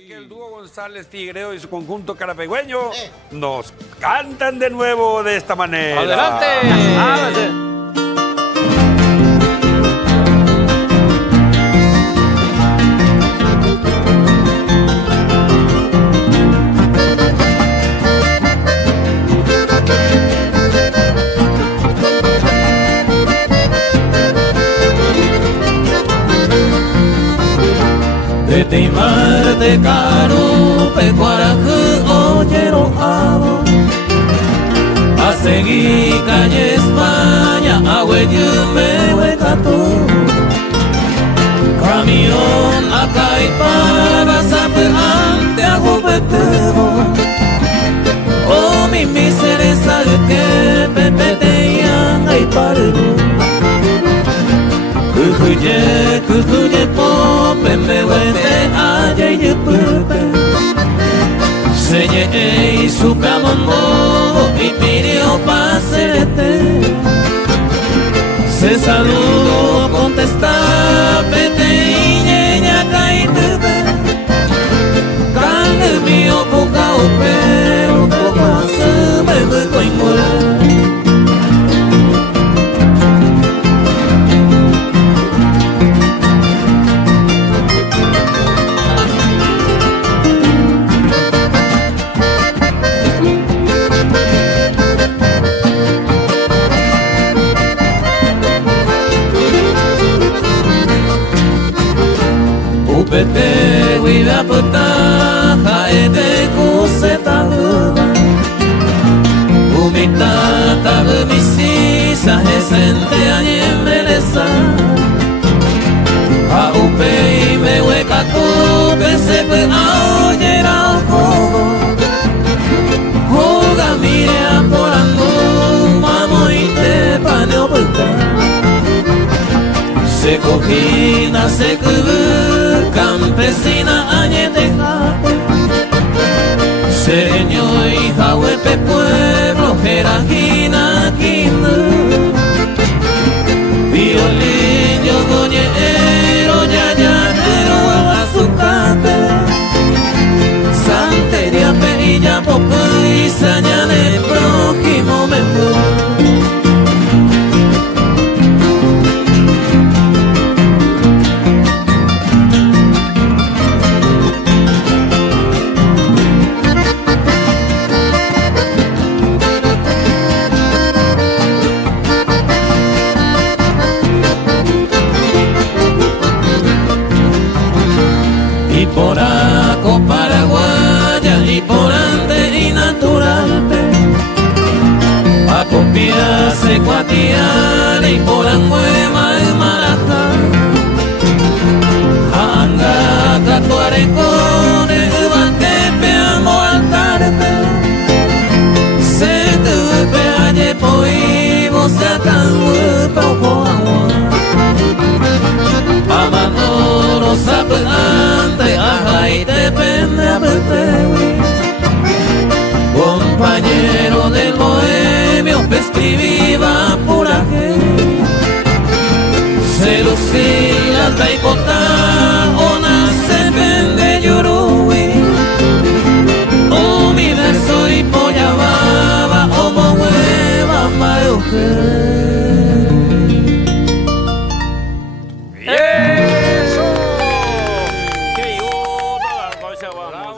Porque el dúo González Figueiredo y su conjunto carapegüeño nos cantan de nuevo de esta manera. ¡Adelante! De Teimarte caro pecuaraje oyero abo a seguir calle España a hueyume huecato camión acá y para sapeante a gubetebo oh mi miseria que pepe te yanga y pargo kukuye pope me wete aye ye pupe Seye su camomo y pidió paserete se saludó contesta pete y ñeña caitebe cangue mío poca pero poca se me vuelvo inmolar. Upete wida puta haete kuseta huba Umitata gumisisa hesente añemelesa Ha upe me hueca tu pesepe aoyera ojobo Hoga mire por andu mamo y te paneo puta Se cojina se cubu campesina añetejate Sereño y jahuepe pueblo jerajina quindu Violillo goñero yayatero azucate Santería perilla poco y sañale prójimo membu y por aco paraguaya y por ante y natural a copiarse cuatiar y por anguema y marajá anga catuarecone ubatepe amo altarte se tupe aye poivo se acangupa ojo agua amanoro sapeante ajá y depende a pepewi compañero del bohemio que escribía puraje se lucía taipota ona se vende yuruwi o mi verso y polla baba o mo hueva mayoje. ¡Eso! ¡Qué idiota la cosa, vamos,